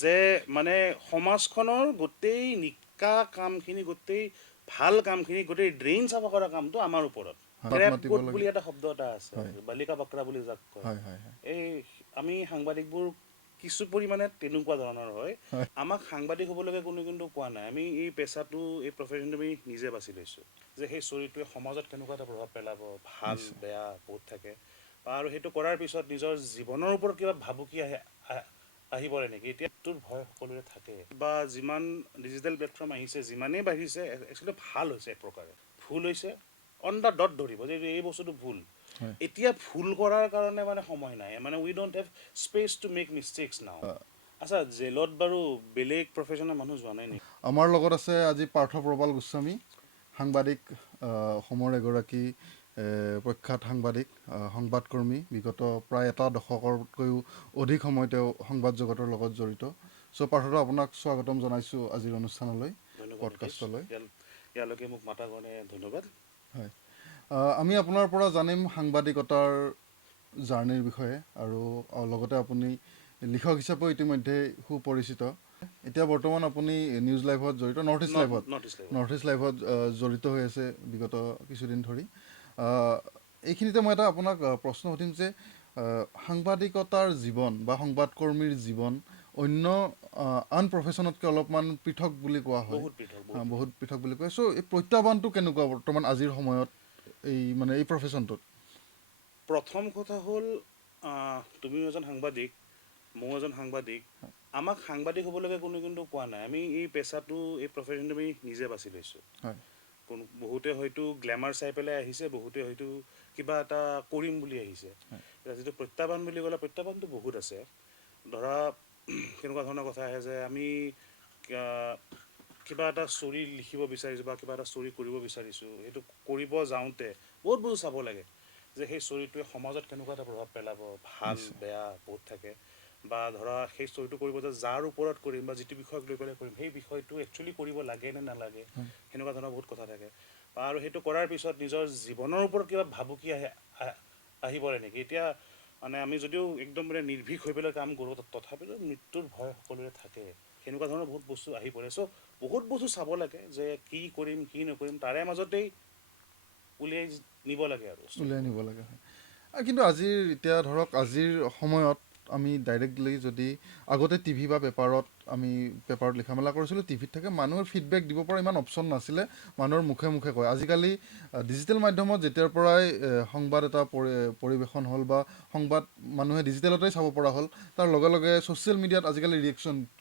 যে মানে সমাজখনৰ গোটেই নিকা কামখিনি গোটেই ভাল কামখিনি গোটেই ড্ৰেইন চাফা কৰা কামটো আমাৰ ওপৰত হাত ট্ৰেপ মাতিব গোট লাগে। বুলি এটা শব্দ এটা আছে হয় বালিকা বক্ৰা বুলি যাক কয় হয় হয় হয় এই আমি সাংবাদিকবোৰ কিছু পৰিমাণে তেনেকুৱা ধৰণৰ হয় হয় আমাক সাংবাদিক হ'বলৈকে কোনো কিন্তু কোৱা নাই আমি এই পেচাটো এই প্ৰফেশ্যনটো আমি নিজে বাছি লৈছোঁ যে সেই চৰিত্ৰটোৱে সমাজত কেনেকুৱা এটা প্ৰভাৱ পেলাব ভাল নিশ্চয় বেয়া বহুত থাকে আৰু সেইটো কৰাৰ পিছত নিজৰ জীৱনৰ ওপৰত কিবা ভাবুকি আহি পৰে নেকি এতিয়াটোৰ ভয় সকলোৰে থাকে বা যিমান ডিজিটেল প্লেটফৰ্ম আহিছে যিমানেই বাঢ়িছে একচুৱেলি ভাল হৈছে এক প্ৰকাৰে ভুল হৈছে অন দ্য ডট ধৰিব যে এই বস্তুটো ভুল হয় এতিয়া ভুল কৰাৰ কাৰণে মানে সময় নাই মানে we don't have space to make mistakes now আচ্ছা জেলত বাৰু বেলেগ প্ৰফেশ্যনেল মানুহ যোৱা নাই নেকি আমাৰ লগত আছে আজি পাৰ্থ প্ৰবাল গোস্বামী সাংবাদিক অসমৰ এগৰাকী প্ৰখ্যাত সাংবাদিক সংবাদকৰ্মী বিগত প্ৰায় এটা দশকতকৈও অধিক সময় তেওঁ সংবাদ জগতৰ লগত জড়িত চ' পাৰ্থ আপোনাক স্বাগতম জনাইছোঁ আজিৰ অনুষ্ঠানলৈ ধন্যবাদ নীতিশ পডকাষ্টলৈ ইয়ালৈকে মোক মাতাৰ কাৰণে ধন্যবাদ হয় আমি আপোনাৰ পৰা জানিম সাংবাদিকতাৰ জাৰ্ণিৰ বিষয়ে আৰু লগতে আপুনি লিখক হিচাপেও ইতিমধ্যে সুপৰিচিত এতিয়া বৰ্তমান আপুনি নিউজ লাইভত জড়িত নৰ্থ ইষ্ট লাইভত জড়িত হৈ আছে বিগত কিছুদিন ধৰি এইখিনিতে মই এটা আপোনাক প্ৰশ্ন সুধিম যে সাংবাদিকতাৰ জীৱন বা সংবাদকৰ্মীৰ জীৱন অন্য আন প্ৰফেশ্যনতকৈ অলপমান পৃথক বুলি কোৱা হয় বহুত পৃথক বহুত পৃথক বুলি কয় চ' এই প্ৰত্যাহ্বানটো কেনেকুৱা বৰ্তমান আজিৰ সময়ত এই প্ৰফেশ্যনটোত প্ৰথম কথা হ'ল তুমিও এজন সাংবাদিক ময়ো এজন সাংবাদিক আমাক সাংবাদিক হ'বলৈকে কোনো কিন্তু কোৱা নাই আমি এই পেচাটো এই প্ৰফেশ্যনটো আমি নিজে বাছি লৈছোঁ হয় বহুতে হয়তো গ্লেমাৰ চাই পেলাই আহিছে বহুতে হয়তো কিবা এটা কৰিম বুলি আহিছে এতিয়া যিটো প্ৰত্যাহ্বান বুলি ক'লে প্ৰত্যাহ্বানটো বহুত আছে ধৰা কেনেকুৱা ধৰণৰ কথা আহে যে আমি কিবা এটা ষ্টৰি লিখিব বিচাৰিছোঁ বা কিবা এটা ষ্টৰি কৰিব বিচাৰিছোঁ সেইটো কৰিব যাওঁতে বহুত বস্তু চাব লাগে যে সেই চৰিত্ৰটোৱে সমাজত কেনেকুৱা এটা প্ৰভাৱ পেলাব ভাল নিশ্চয় বেয়া বহুত থাকে বা ধৰা সেই ষ্টৰিটো কৰিব যে যাৰ ওপৰত কৰিম বা যিটো বিষয়ক লৈ পেলাই কৰিম সেই বিষয়টো একচুৱেলি কৰিব লাগে নে নালাগে সেনেকুৱা ধৰণৰ বহুত কথা থাকে আৰু সেইটো কৰাৰ পিছত নিজৰ জীৱনৰ ওপৰত কিবা ভাবুকি আহি পৰে নেকি এতিয়া মানে আমি যদিও একদম মানে নিৰ্ভীক হৈ পেলাই কাম কৰোঁ তথাপিতো মৃত্যুৰ ভয় সকলোৰে থাকে সেনেকুৱা ধৰণৰ বহুত বস্তু আহি পৰে চ' বহুত বস্তু চাব লাগে যে কি কৰিম কি নকৰিম তাৰে মাজতেই উলিয়াই নিব লাগে আৰু উলিয়াই ষ্টৰিবোৰ নিব লাগে হয় কিন্তু এতিয়া ধৰক আজিৰ সময়ত আমি ডাইৰেক্টলি যদি আগতে টিভি বা পেপাৰত লিখা মেলা কৰিছিলোঁ টিভিত থাকে মানুহৰ ফিডবেক দিব পৰা ইমান অপশ্যন নাছিলে মানুহৰ মুখে মুখে কয় আজিকালি ডিজিটেল মাধ্যমত যেতিয়াৰ পৰাই সংবাদ এটা পৰিৱেশন হ'ল বা সংবাদ মানুহে ডিজিটেলতেই চাব পৰা হ'ল তাৰ লগে লগে ছ'চিয়েল মিডিয়াত আজিকালি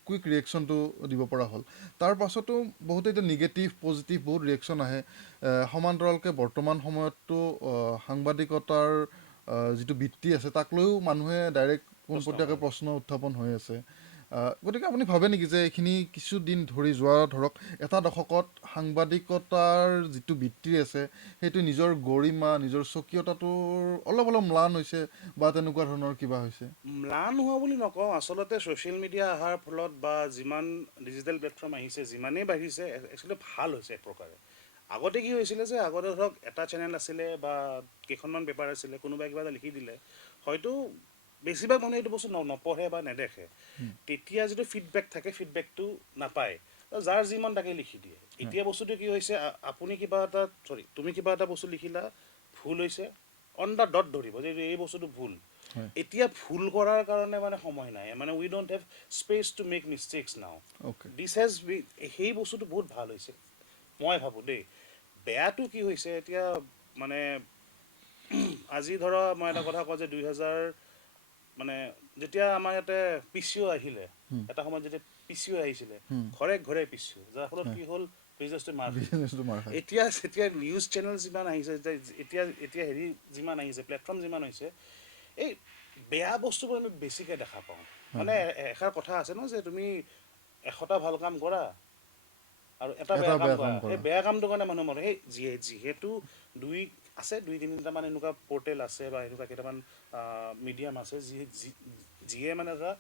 কুইক ৰিয়েকশ্যনটো দিব পৰা হ'ল তাৰ পাছতো বহুতে এতিয়া নিগেটিভ পজিটিভ বহুত ৰিয়েকশ্যন আহে সমান্তৰালকৈ বৰ্তমান সময়ততো সাংবাদিকতাৰ যিটো বৃত্তি আছে তাক লৈও মানুহে ডাইৰেক্ট পোনপটীয়াকৈ প্ৰশ্ন উত্থাপন হৈ আছে গতিকে আপুনি ভাবে নেকি যে এইখিনি কিছুদিন ধৰি যোৱা ধৰক এটা দশকত সাংবাদিকতাৰ যিটো বৃত্তি আছে সেইটো নিজৰ গৰিমা নিজৰ স্বকীয়তাটোৰ অলপ অলপ ম্লান হৈছে বা তেনেকুৱা ধৰণৰ কিবা হৈছে ম্লান হোৱা বুলি নকওঁ আচলতে ছ'চিয়েল মিডিয়া অহাৰ ফলত বা যিমান ডিজিটেল প্লেটফৰ্ম আহিছে যিমানেই বাঢ়িছে একচুৱেলি ভাল হৈছে এক প্ৰকাৰে আগতে কি হৈছিলে যে আগতে ধৰক এটা চেনেল আছিলে বা কেইখনমান পেপাৰ আছিলে কোনোবাই কিবা এটা লিখি দিলে হয়তো বেছিভাগ মানুহে এইটো বস্তু নপঢ়ে বা নেদেখে তেতিয়া যিটো ফিডবেক থাকে ফিডবেকটো নাপায় যাৰ যিমান তাকে লিখি দিয়ে এতিয়া বস্তুটো কি হৈছে তুমি কিবা এটা বস্তু লিখিলা ভুল হৈছে অন দ্য ডট ধৰিব যে এই বস্তুটো ভুল হয় এতিয়া ভুল কৰাৰ কাৰণে মানে সময় নাই মানে we don't have space to make mistakes now okay সেই বস্তুটো বহুত ভাল হৈছে মই ভাবোঁ দেই বেয়াটো কি হৈছে এতিয়া মানে আজি ধৰা মই এটা কথা কওঁ যে 2000 মানে যেতিয়া আমাৰ ইয়াতে পিচিঅ' আহিলে এটা সময়ত যেতিয়া পিচিঅ' আহিছিলে ঘৰে ঘৰে পিচিঅ' যাৰ ফলত কি হ'ল বিজনেছটো মাৰ খাই গ'ল বিজনেছটো মাৰ খায় এতিয়া নিউজ চেনেল যিমান আহিছে এতিয়া হেৰি যিমান আহিছে প্লেটফৰ্ম যিমান হৈছে এই বেয়া বস্তুবোৰ আমি বেছিকৈ দেখা পাওঁ মানে এষাৰ কথা আছে ন যে তুমি 100টা ভাল কাম কৰা আৰু এটা বেয়া কাম কৰা সেই বেয়া কামটোৰ কাৰণে মানুহ মৰে সেই যিহেতু দুই তিনিটামান এনেকুৱা পৰ্টেল আছে বা এনেকুৱা কেইটামান মিডিয়াম আছে যিয়ে মানে ধৰা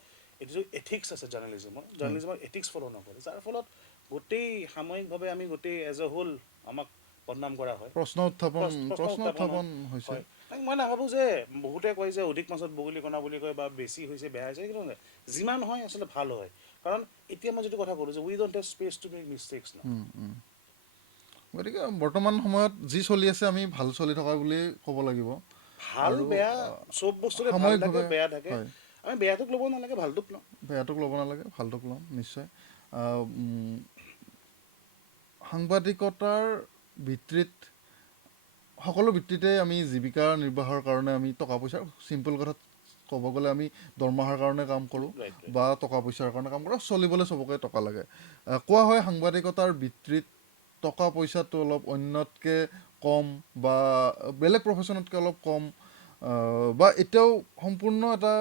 এইটো এথিক্স আছে জাৰ্ণেলিজমৰ এথিক্স ফ'ল' নকৰে যাৰ ফলত গোটেই সাময়িকভাৱে আমি গোটেই এজ এ হোল আমাক বদনাম কৰা হয় প্ৰশ্ন উত্থাপন হৈছে হয় মই নাভাবোঁ যে বহুতে কয় যে অধিক মাছত বগলী কণা বুলি কয় বা বেছি হৈছে বেয়া হৈছে কিন্তু যিমান হয় আচলতে ভাল হয় কাৰণ এতিয়া মই যিটো কথা ক'লোঁ যে we don't have space to make mistakes ন। গতিকে বৰ্তমান সময়ত যি চলি আছে আমি ভাল চলি থকা বুলিয়েই ক'ব লাগিব। ভাল আৰু বেয়া চব বস্তুৰে ভাল থাকে সাময়িকভাৱে বেয়া থাকে, হয়, আমি বেয়াটোক ল'ব নালাগে, ভালটোক লওঁ। বেয়াটোক ল'ব নালাগে, ভালটোক ল'ম নিশ্চয়। সাংবাদিকতাৰ ভিত্তিত সকলো ভিত্তিতে আমি জীৱিকা নিৰ্বাহৰ কাৰণে আমি টকা পইচা, চিম্পল কথাত ক'ব গ'লে আমি দৰমহাৰ কাৰণে কাম কৰোঁ ৰাইট ৰাইট বা টকা পইচাৰ কাৰণে কাম কৰোঁ, চলিবলৈ চবকে টকা লাগে। কোৱা হয় সাংবাদিকতাৰ ভিত্তিত টকা পইচাটো অলপ অন্যতকৈ কম বা বেলেগ প্ৰফেশ্যনতকৈ অলপ কম, বা এতিয়াও সম্পূৰ্ণ এটা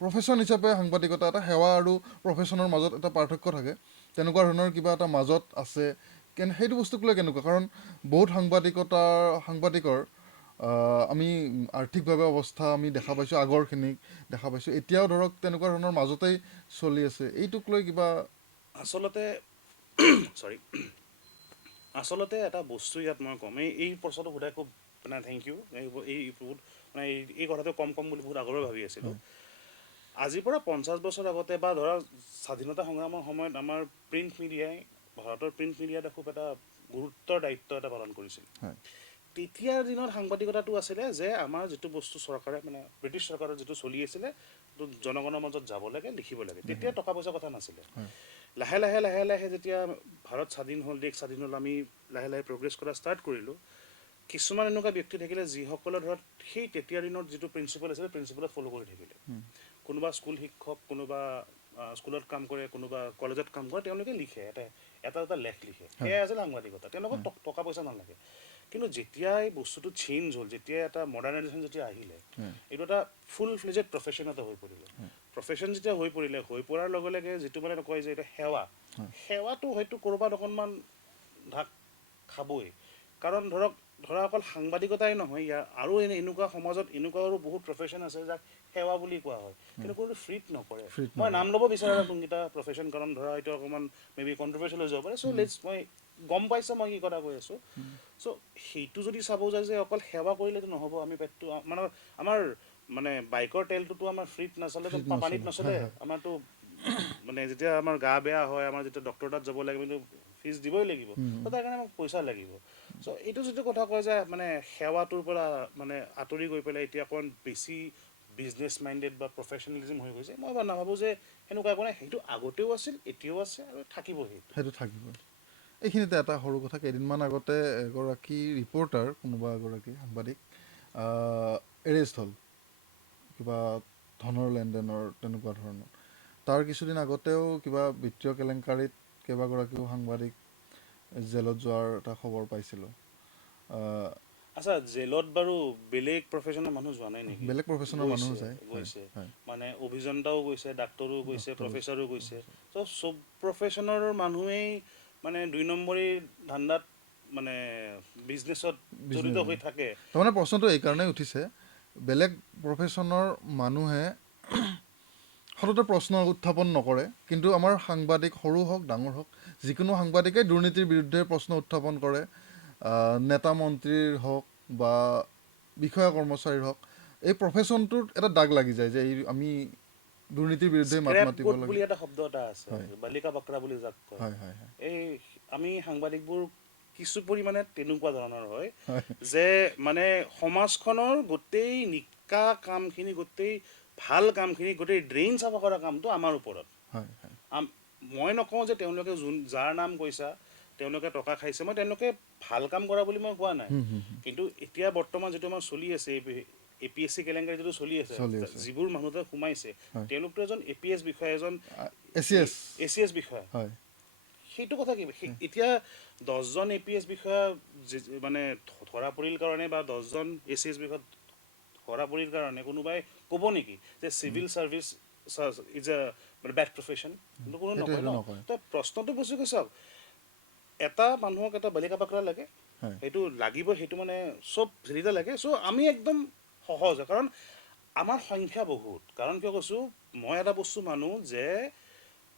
প্ৰফেশ্যন হিচাপে সাংবাদিকতা এটা সেৱা আৰু প্ৰফেশ্যনৰ মাজত এটা পাৰ্থক্য থাকে, তেনেকুৱা ধৰণৰ কিবা এটা মাজত আছে। সেইটো বস্তুক লৈ কেনেকুৱা? কাৰণ বহুত সাংবাদিকৰ আমি আৰ্থিকভাৱে অৱস্থা আমি দেখা পাইছোঁ, আগৰখিনিক দেখা পাইছোঁ, এতিয়াও ধৰক তেনেকুৱা ধৰণৰ মাজতেই চলি আছে। এইটোক লৈ কিবা আচলতে চৰি আচলতে এটা বস্তু ইয়াত মই ক'ম, এই প্ৰশ্নটো সোধাই খুব মানে থেংক ইউ। এই বহুত মানে এই কথাটো কম বুলি বহুত আগলৈ ভাবি আছিলোঁ। আজিৰ পৰা 50 বছৰ আগতে বা ধৰা স্বাধীনতা সংগ্ৰামৰ সময়ত আমাৰ প্ৰিণ্ট মিডিয়াই, ভাৰতৰ প্ৰিণ্ট মিডিয়াত খুব এটা গুৰুত্বৰ দায়িত্ব এটা পালন কৰিছিল। তেতিয়াৰ দিনত সাংবাদিকতাটো আছিলে যে আমাৰ যিটো বস্তু চৰকাৰে মানে ব্ৰিটিছ চৰকাৰৰ যিটো চলি আছিলে জনগণৰ মাজত যাব লাগে, লিখিব লাগে, তেতিয়া টকা পইচাৰ কথা নাছিলে। লাহে লাহে লাহে লাহে যেতিয়া ভাৰত স্বাধীন হ'ল, দেশ স্বাধীন হ'ল, আমি লাহে লাহে প্ৰগ্ৰেছ কৰা ষ্টাৰ্ট কৰিলোঁ। কিছুমান এনেকুৱা ব্যক্তি থাকিলে যিসকলে ধৰক সেই তেতিয়াৰ দিনত যিটো প্ৰিন্সিপাল আছিলে প্ৰিন্সিপালত ফ'ল' কৰি থাকিলে। কোনোবা স্কুল শিক্ষক, কোনোবা স্কুলত কাম কৰে, কোনোবা কলেজত কাম কৰে, তেওঁলোকে লিখে এটা লেখ লিখে, সেয়াই আছিল সাংবাদিকতা। তেওঁলোকক টকা পইচা নালাগে। কিন্তু যেতিয়া এই বস্তুটো চেঞ্জ হ'ল, যেতিয়া এটা মডাৰ্ণাইজেশ্যন যেতিয়া আহিলে, এইটো এটা ফুল ফ্লেজেড প্ৰফেশ্যন এটা হৈ পৰিলে। প্ৰফেশ্যন যেতিয়া হৈ পৰাৰ লগে লগে যিটো মানে কয় যে এটা সেৱাটো হয়তো ক'ৰবাত অকণমান ঢাক খাবই। কাৰণ ধৰা অকল সাংবাদিকতাই নহয়, ইয়াৰ আৰু এনেকুৱা সমাজত এনেকুৱা আৰু বহুত প্ৰফেশ্যন আছে যাক সেৱা বুলি কোৱা হয়, কিন্তু কোনো ফ্ৰীত নকৰে। মই নাম ল'ব বিচাৰোঁ কোনকেইটা প্ৰফেশ্যন, কাৰণ ধৰা এইটো অকণমান মে বি কণ্ট্ৰভাৰ্চিয়েল হৈ যাব পাৰে। চ' মই গম পাইছে মই কি কথা কৈ আছোঁ। চ' সেইটো যদি চাব যায় যে অকল সেৱা কৰিলেতো নহ'ব, আমি পেটটো মানে আমাৰ মানে বাইকৰ তেলটোতো আমাৰ ফ্ৰীত নচলেতো, পানীত নচলে। আমাৰতো মানে যেতিয়া আমাৰ গা বেয়া হয়, আমাৰ যেতিয়া ডক্টৰ তাত যাব লাগে, কিন্তু ফিজ দিবই লাগিব, ত' তাৰ কাৰণে আমাক পইচা লাগিব। চ' এইটো যিটো কথা কয় যে মানে সেৱাটোৰ পৰা মানে আঁতৰি গৈ পেলাই এতিয়া অকণমান বেছি বিজনেছ মাইণ্ডেড বা প্ৰফেশ্যনেলিজিম হৈ গৈছে, মই নাভাবোঁ যে সেনেকুৱা একো নাই। সেইটো আগতেও আছিল, এতিয়াও আছে আৰু থাকিবই। সেইটো থাকিবই। এইখিনিতে এটা সৰু কথা, কেইদিনমান আগতে এগৰাকী ৰিপৰ্টাৰ, কোনোবা এগৰাকী সাংবাদিক এৰেষ্ট হ'ল কিবা ধনৰ লেনদেনৰ তেনেকুৱা ধৰণৰ। তাৰ কিছুদিন আগতেও কিবা বিত্তীয় কেলেংকাৰীত কেইবাগৰাকীও সাংবাদিক জেলত যোৱাৰ এটা খবৰ পাইছিলোঁ। আচ্ছা, জেলত বাৰু বেলেগ প্ৰফেশ্যনৰ মানুহ যোৱা নাই নেকি? বেলেগ প্ৰফেশ্যনৰ মানুহো যায়। গৈছে। মানে অভিযন্তাও গৈছে, ডাক্তৰো গৈছে, প্ৰফেচাৰো গৈছে। ত' চব প্ৰফেশ্যনৰ মানুহেই মানে 2 নম্বৰী ধান্দাত মানে বিজনেছত জড়িত হৈ থাকে। তাৰমানে প্ৰশ্নটো এইকাৰণেই উঠিছে, বেলেগ প্ৰফেশ্যনৰ মানুহে সততে প্ৰশ্ন উত্থাপন নকৰে, কিন্তু আমাৰ সাংবাদিক সৰু হওক ডাঙৰ হওক যিকোনো সাংবাদিকেই দুৰ্নীতিৰ বিৰুদ্ধে প্ৰশ্ন উত্থাপন কৰে। নেতা মন্ত্ৰীৰ হওক বা বিষয়া কৰ্মচাৰীৰ হওক, এই প্ৰফেশ্যনটোত এটা দাগ লাগি যায় যে আমি দুৰ্নীতিৰ বিৰুদ্ধে মাত মাতিব লাগে বুলি এটা শব্দ এটা আছে, বালিকা বাকৰা বুলি যাক কয়। এই আমি সাংবাদিকবোৰ কিছু পৰিমাণে তেনেকুৱা ধৰণৰ হয় যে মানে সমাজখনৰ গোটেই নিকা কামখিনি, গোটেই ভাল কামখিনি, গোটেই ড্ৰেইন চাফা কৰা কামটো আমাৰ ওপৰত। মই নকওঁ যে তেওঁলোকে যাৰ নাম কৈছা তেওঁলোকে টকা খাইছে, মই তেওঁলোকে ভাল কাম কৰা বুলি মই কোৱা নাই। কিন্তু এতিয়া বৰ্তমান যিটো আমাৰ চলি আছে, APSC কেলেংকাৰী যিটো চলি আছে, যিবোৰ মানুহ তাত সোমাইছে তেওঁলোকতো এজন APS বিষয়া, এজন ACS বিষয়া। সেইটো কথা কি, এতিয়া 10জন APS বিষয়া মানে ধৰা পৰিল কাৰণে বা 10জন ACS বিষয়া ধৰা পৰিল কাৰণে কোনোবাই ক'ব নেকি যে civil service is a bed profession? কিন্তু কোনো নকয় ন। তো প্ৰশ্নটো বস্তু কি, চাওক, এটা মানুহক এটা বালিকা বাকৰা লাগে, সেইটো লাগিব, সেইটো মানে চব হেৰিতে লাগে। চ' আমি একদম সহজ, কাৰণ আমাৰ সংখ্যা বহুত। কাৰণ কিয় কৈছোঁ, মই এটা বস্তু মানো যে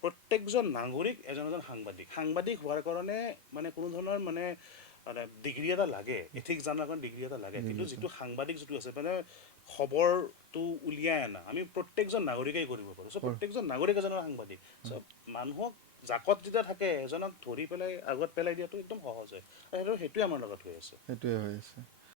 প্ৰত্যেকজন নাগৰিক এজন সাংবাদিক হোৱাৰ কাৰণে মানে কোনো ধৰণৰ মানে মানে ডিগ্ৰী এটা লাগে, এথিক্স জানাৰ কাৰণে ডিগ্ৰী এটা লাগে, কিন্তু যিটো সাংবাদিক যিটো আছে মানে খবৰটো উলিয়াই আনা আমি প্ৰত্যেকজন নাগৰিকেই কৰিব পাৰোঁ। চ' প্ৰত্যেকজন নাগৰিক এজনৰ সাংবাদিক। চ' মানুহক জাকত যেতিয়া থাকে এজনক ধৰি পেলাই আগত পেলাই দিয়াটো একদম সহজ হয়, আৰু সেইটোৱে আমাৰ লগত হৈ আছে। সেইটোৱে হৈ আছে।